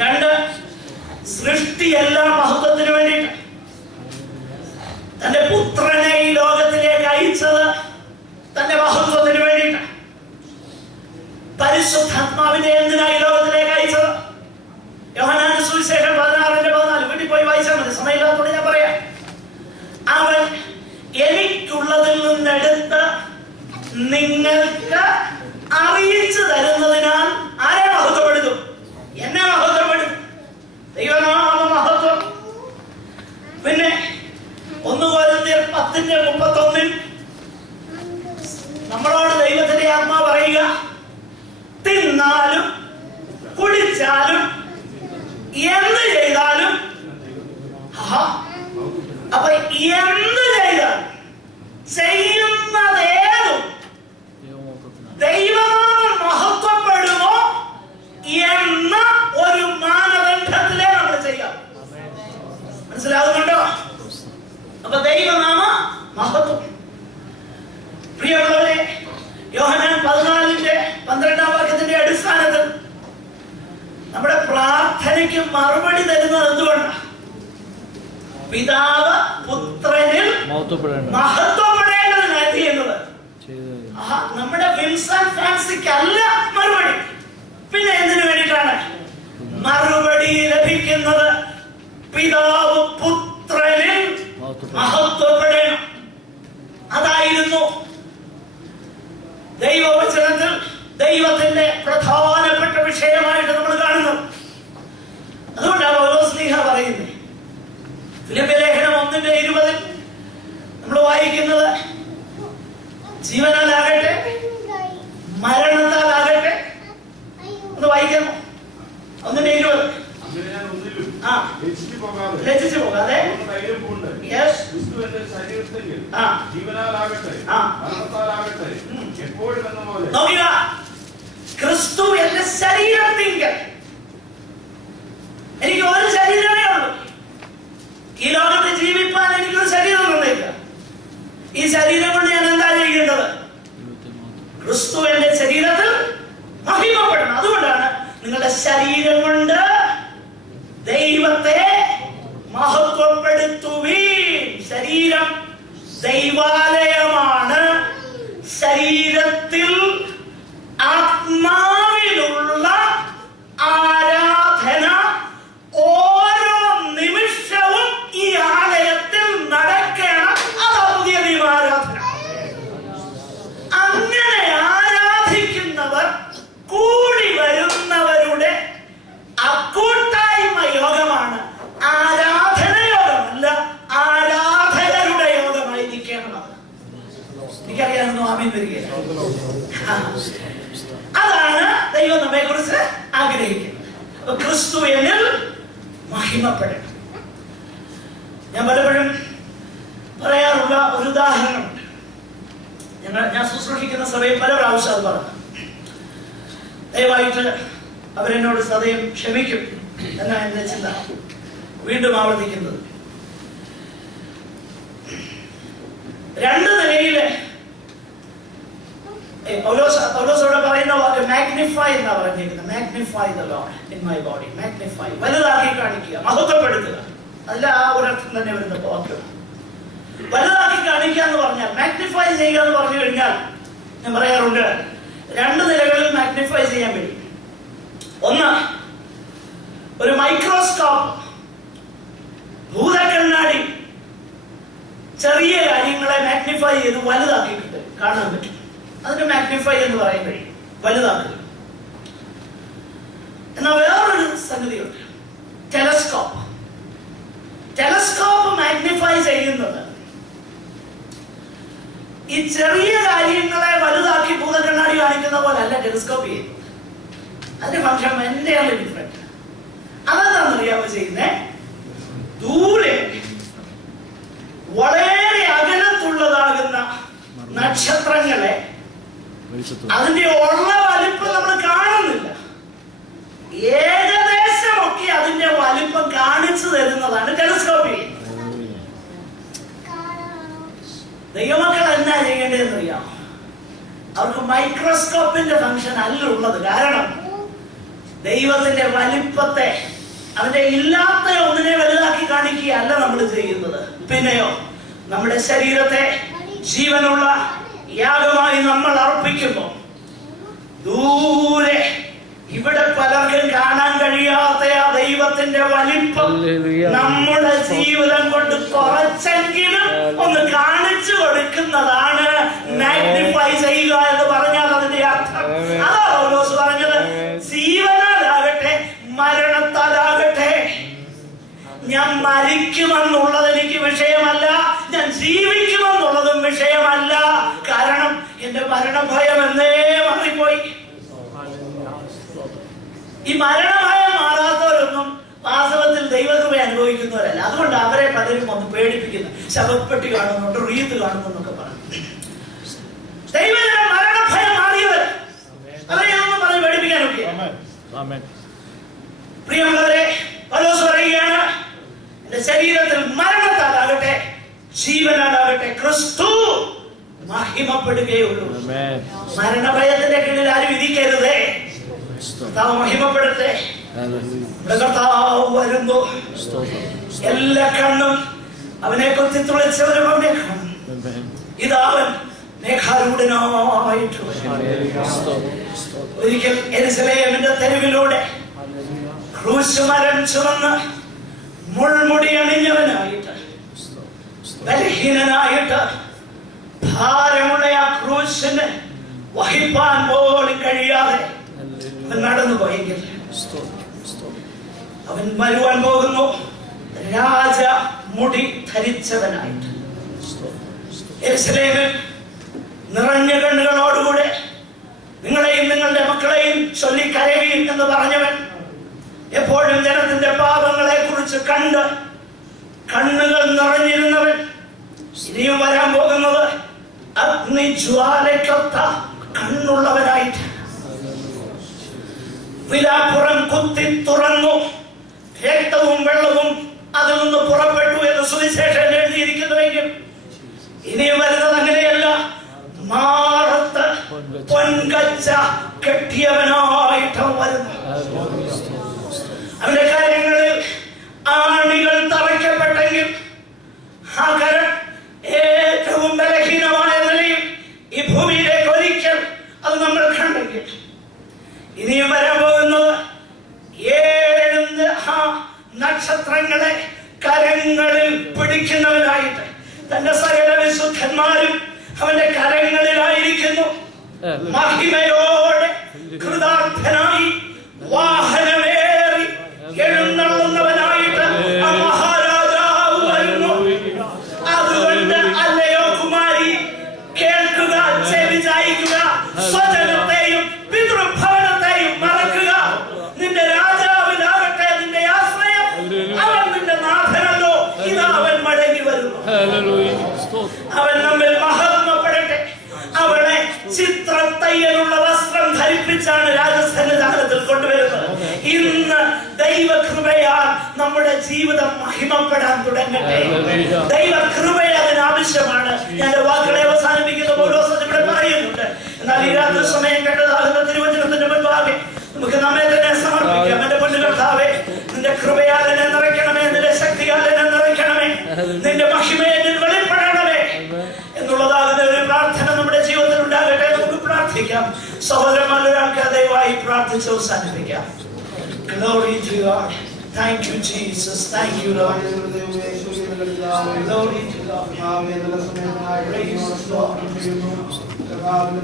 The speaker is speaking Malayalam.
രണ്ട്, സൃഷ്ടിയെല്ലാം മഹത്വത്തിന് വേണ്ടിയിട്ട്. തന്റെ പുത്രനെ ഈ ലോകത്തിലേക്ക് അയച്ചത് തന്റെ മഹത്വത്തിന് വേണ്ടിയിട്ട്. പരിശുദ്ധാത്മാവിനെ എന്തിനായി ലോകത്തിലേക്ക് അയച്ചത്? യോഹന്നാന്റെ സുവിശേഷം 16:14 വീട്ടിൽ പോയി വായിച്ചാൽ മതി, സമയമില്ലാത്തതുകൊണ്ട് ഞാൻ പറയാം. അവൻ എനിക്കുള്ളതിൽ നിന്നെടുത്ത് നിങ്ങൾക്ക് അറിയിച്ചു തരുന്നതിനാൽ ആരെ മഹത്വപ്പെടുത്തും? എന്നെ മഹത്വപ്പെടുത്തും. ദൈവനാമ മഹത്വം. പിന്നെ 1 കൊരിന്ത്യർ 10:31 നമ്മളോട് ദൈവത്തിന്റെ ആത്മാവ് പറയുക, തിന്നാലും കുടിച്ചാലും എന്ത് ചെയ്താലും. അപ്പൊ എന്ത് ചെയ്താലും ചെയ്യുന്നതേതും ദൈവനാമം മഹത്വപ്പെടുമോ എന്ന ഒരു മാനദണ്ഡത്തിലേ നമ്മൾ ചെയ്യാം. മനസ്സിലാകുന്നുണ്ടോ? അപ്പൊ ദൈവനാമ മഹത്വം. പ്രിയമുള്ളവരെ, യോഹന്നാൻ 14:12 അടിസ്ഥാനത്തിൽ നമ്മുടെ പ്രാർത്ഥനയ്ക്ക് മറുപടി തരുന്നത് എന്തുകൊണ്ടാണ്? പിതാവ് പുത്രനിൽ മഹത്വപ്പെടേണ്ടതിനായി ചെയ്യുന്നത്. നമ്മുടെ വിൻസൻ ഫാൻസിക്കല്ല മറുപടി. പിന്നെ എന്തിനു വേണ്ടിയിട്ടാണ് മറുപടി ലഭിക്കുന്നത്? പിതാവ് പുത്രനിൽ മഹത്വപ്പെടണം. അതായിരുന്നു ദൈവവചനത്തിൽ ദൈവത്തിന്റെ പ്രധാനപ്പെട്ട വിഷയമായിട്ട് നമ്മൾ കാണുന്നത്. അതുകൊണ്ടാണ് പൗലോസ്ലീഹ പറയുന്നത്, ഫിലിപ്പിയ ലേഖനം 1:20 നമ്മൾ വായിക്കുന്നത്, ജീവനാലാകട്ടെ മരണത്താലാകട്ടെ. ഒന്ന് വായിക്കുന്നു 1:20. ലജ്ജിച്ചു പോകാതെ നോക്കുക, ക്രിസ്തു എന്റെ ശരീരത്തിങ്കൽ. എനിക്ക് ഒരു ശരീരമേ ഉള്ളൂ. ഈ ലോകത്ത് ജീവിപ്പാൻ എനിക്കൊരു ശരീരം തന്നില്ല. ഈ ശരീരം കൊണ്ട് ഞാൻ എന്താ ചെയ്യേണ്ടത്? ക്രിസ്തു എന്റെ ശരീരത്തിൽ മഹിമപ്പെടണം. അതുകൊണ്ടാണ് നിങ്ങളുടെ ശരീരം കൊണ്ട് ദൈവത്തെ മഹത്വപ്പെടുത്തുവീൻ. ശരീരം ദൈവാലയമാണ്. ശരീരത്തിൽ ആത്മാവിലുള്ള ആരാധന ഓരോ നിമിഷവും ഈ ആലയത്തിൽ നടക്കണം. അതാണ് പുതിയ ദൈവാരാധന. അങ്ങനെ ആരാധിക്കുന്നവർ കൂടി വരുന്നവരുടെ അക്കൂട്ടായ്മ യോഗമാണ്. ആരാധന യോഗമല്ല, ആരാധകരുടെ യോഗമായിരിക്കണം. എനിക്കറിയാമെന്നോ ആമീൻ വരികയില്ല. അതാണ് ദൈവം നമ്മെ കുറിച്ച് ആഗ്രഹിക്കുന്നത്. ക്രിസ്തു എന്നിൽ മഹിമപ്പെടണം. ഞാൻ പലപ്പോഴും പറയാറുള്ള ഒരു ഉദാഹരണമുണ്ട്. ഞാൻ ശുശ്രൂഷിക്കുന്ന സഭയിൽ പല പ്രാവശ്യം അത് പറഞ്ഞു. ദയവായിട്ട് അവരെന്നോട് സദയം ക്ഷമിക്കും എന്നാ എന്റെ ചിന്ത. വീണ്ടും ആവർത്തിക്കുന്നത്, 2 നിലയില് പൗലോസോട് പറയുന്ന വാക്ക് മാഗ്നിഫൈ എന്നാ പറഞ്ഞിരിക്കുന്നത്. Magnify the Lord in my body. Magnify, വലുതാക്കി കാണിക്കുക, മഹത്വപ്പെടുത്തുക. അതിൽ ആ ഒരർത്ഥം തന്നെ വരുന്ന വാക്ക്. വലുതാക്കി കാണിക്കുക എന്ന് പറഞ്ഞാൽ, മാഗ്നിഫൈ ചെയ്യുക എന്ന് പറഞ്ഞു കഴിഞ്ഞാൽ, ഞാൻ പറയാറുണ്ട് 2 നിലകളിൽ മാഗ്നിഫൈ ചെയ്യാൻ കഴിയും. ഒന്ന്, ഒരു മൈക്രോസ്കോപ്പ്, ഭൂതക്കണ്ണാടി ചെറിയ കാര്യങ്ങളെ മാഗ്നിഫൈ ചെയ്ത് വലുതാക്കിയിട്ട് കാണാൻ പറ്റും. അതിന് മാഗ്നിഫൈ എന്ന് പറയാൻ കഴിയും, വലുതാക്കുക. എന്നാൽ വേറൊരു സംഗതിയുണ്ട്, ടെലസ്കോപ്പ്. ടെലസ്കോപ്പ് മാഗ്നിഫൈ ചെയ്യുന്നത് ഈ ചെറിയ കാര്യങ്ങളെ വലുതാക്കി ഭൂതക്കണ്ണാടി കാണിക്കുന്ന പോലെ അല്ല ടെലസ്കോപ്പ് ചെയ്യുന്നത്. അതിന്റെ ഫംഗ്ഷൻ എന്റെയാണ് ഡിഫറെന്റ്. അതെന്താണെന്നറിയാമോ ചെയ്യുന്നേ? ദൂരെ വളരെ അകലത്തുള്ളതാകുന്ന നക്ഷത്രങ്ങളെ അതിന്റെ ഉള്ള വലിപ്പം നമ്മൾ കാണുന്നില്ല, ഏകദേശമൊക്കെ അതിന്റെ വലിപ്പം കാണിച്ചു തരുന്നതാണ് ടെലസ്കോപ്പ് ചെയ്യുന്നത്. ദൈവമക്കൾ എന്നാ ചെയ്യേണ്ടതെന്ന് അറിയാം? അവർക്ക് മൈക്രോസ്കോപ്പിന്റെ ഫംഗ്ഷൻ അല്ല ഉള്ളത്. കാരണം ദൈവത്തിന്റെ വലിപ്പത്തെ, അവന്റെ ഇല്ലാത്ത ഒന്നിനെ വലുതാക്കി കാണിക്കുകയല്ല നമ്മൾ ചെയ്യുന്നത്. പിന്നെയോ നമ്മുടെ ശരീരത്തെ ജീവനുള്ള യാഗമായി നമ്മൾ അർപ്പിക്കുമ്പോൾ ദൂരെ ഇവിടെ പലർക്കും കാണാൻ കഴിയാത്ത ആ ദൈവത്തിന്റെ വലിപ്പം നമ്മുടെ ജീവിതം കൊണ്ട് കുറച്ചെങ്കിലും ഒന്ന് കാണിച്ചു കൊടുക്കുന്നതാണ് മാഗ്നിഫൈ ചെയ്യുക എന്ന് പറഞ്ഞാൽ അതിന്റെ അർത്ഥം. അതാ പൗലോസ് പറഞ്ഞത്, ജീവനാലാകട്ടെ മരണത്താലാകട്ടെ ഞാൻ മരിക്കുമെന്നുള്ളത് എനിക്ക് വിഷയമല്ല, ഞാൻ ജീവിക്കുമെന്നുള്ളതും വിഷയമല്ല. കാരണം എന്റെ മരണഭയം എന്നേ മാറിപ്പോയി. ഈ മരണഭയം മാറാത്തവരൊന്നും വാസ്തവത്തിൽ ദൈവകൃപ അനുഭവിക്കുന്നവരല്ല. അതുകൊണ്ട് അവരെ പലരും ഒന്ന് പേടിപ്പിക്കുന്നു. ശവപ്പെട്ടി കാണുന്നുണ്ട്, റീത്ത് കാണുന്നൊക്കെ പറഞ്ഞു. ദൈവജനം മരണഭയം മാറിയവർ അവരെ ഒന്നും പറഞ്ഞ് പേടിപ്പിക്കാനൊക്കെ. പ്രിയമുള്ളവരെ, പൗലോസ് പറയുകയാണ്, എന്റെ ശരീരത്തിൽ മരണത്താലാകട്ടെ ജീവനാലാകട്ടെ ക്രിസ്തു മഹിമപ്പെടുകയുള്ളൂ. മരണഭയത്തിന്റെ കീഴിൽ ആരും ഇരിക്കരുതേ. കർത്താവ് മഹിമപ്പെടട്ടെ. കർത്താവ് വരുന്നു. എല്ലാ കണ്ണും അവനെ കുറിച്ച് തുളച്ചവരും അവനെ കാണും. ഇതാവൻ മേഘാരൂഢനായിട്ട് ഒരിക്കൽ യെരൂശലേമിന്റെ തെരുവിലൂടെ ക്രൂശ് മരം ചുമന്ന് മുൾമുടി അണിഞ്ഞവനായിട്ട് ബലഹീനനായിട്ട് ഭാരമുള്ള ആ ക്രൂശിനെ വഹിപ്പാൻ പോലും കഴിയാതെ അവൻ നടന്നു പോയെങ്കിൽ അവൻ വരുവാൻ പോകുന്നു രാജ മുടി ധരിച്ചവനായിട്ട്. യെരൂശലേമിൽ നിറഞ്ഞ കണ്ണുകളോടുകൂടെ നിങ്ങളെയും നിങ്ങളുടെ മക്കളെയും ചൊല്ലി കരവീൻ എന്ന് പറഞ്ഞവൻ, എപ്പോഴും ജനത്തിന്റെ പാപങ്ങളെ കുറിച്ച് കണ്ട് കണ്ണുകൾ നിറഞ്ഞിരുന്നവൻ, ഇനിയും വരാൻ പോകുന്നത് അഗ്നിജ്വാലയ്ക്കൊത്ത കണ്ണുള്ളവനായിട്ട് വിലാപ്പുറം കുത്തി തുറന്നു, രക്തവും വെള്ളവും അതിൽ നിന്ന് പുറപ്പെട്ടു എന്ന് സുവിശേഷം എഴുതിയിരിക്കുന്നുവെങ്കിൽ ഇനിയും വരുന്നത് അങ്ങനെയല്ല. മാറത്ത് പൊൻകച്ച കെട്ടിയവനായിട്ട് വരുന്നു. അവന്റെ കാര്യങ്ങളിൽ ആണികൾ തറയ്ക്കപ്പെട്ടെങ്കിൽ ആ കരം ഏറ്റവും ബലഹീനമായ നിലയിൽ ഈ ഭൂമിയിലേക്ക് ഒരിക്കൽ അത് നമ്മൾ കണ്ടെങ്കിൽ ഇനിയും വരാൻ പോകുന്നത് 7 നക്ഷത്രങ്ങളെ കരങ്ങളിൽ പിടിക്കുന്നവനായിട്ട് തന്റെ സകല വിശുദ്ധന്മാരും അവന്റെ കരങ്ങളിലായിരിക്കുന്നു. മഹിമയോടെ കൃതാർത്ഥനായി വാഹനമേറി എഴുന്നള്ളുന്നവനായിട്ട് ആ മഹാരാജാവ് വരുന്നു. അതുകൊണ്ട് അല്ലയോ കുമാരി, കേൾക്കുക, ചെവി ചായിക്കുക, സ്വജനത്തെയും പിതൃഭവനത്തെയും മറക്കുക. നിന്റെ രാജാവിലാകട്ടെ നിന്റെ ആശ്രയം, അവൻ നിന്റെ നാഥനല്ലോ. ഇതാ അവൻ മടങ്ങി വരുന്നു. അവൻ നമ്മിൽ മഹത്വപ്പെടട്ടെ. അവളെ ചിത്രത്തയ്യലുള്ള വസ്ത്രം ധരിപ്പിച്ചാണ് രാജസന്നിധാനത്തിൽ കൊണ്ടുവരുന്നത്. ഇന്ന് ദൈവകൃപയാൽ നമ്മുടെ ജീവിതം മഹിമപ്പെടാൻ തുടങ്ങട്ടെ. ദൈവകൃപയെ അതിനാവശ്യമാണ്. ഞാൻ വാക്കുകളെ അവസാനിപ്പിക്കുന്ന പൗലോസ് ഇവിടെ പറയുന്നുണ്ട്. എന്നാൽ ഈ രാത്രി സമയം കണ്ടതാകുന്ന തിരുവചനത്തിന്റെ മുൻപാകെ നമുക്ക് നമ്മെ തന്നെ സമർപ്പിക്കാം. എന്റെ പൊന്നു കർത്താവേ, നിന്റെ കൃപയാൽ എന്നെ നിറയ്ക്കണമേ, നിന്റെ ശക്തിയാൽ എന്നെ നിറയ്ക്കണമേ, നിന്റെ മഹിമയെ വെളിപ്പെടണമേ എന്നുള്ളതാകുന്ന ഒരു പ്രാർത്ഥന നമ്മുടെ ജീവിതത്തിൽ ഉണ്ടാകട്ടെ. നമുക്ക് പ്രാർത്ഥിക്കാം. സഹോദരന്മാരൊരാൾക്ക് ദയവായി പ്രാർത്ഥിച്ച് അവസാനിപ്പിക്കാം. Glory to God. Thank you, Jesus. Thank you, Lord. Glory to God. Praise the Lord.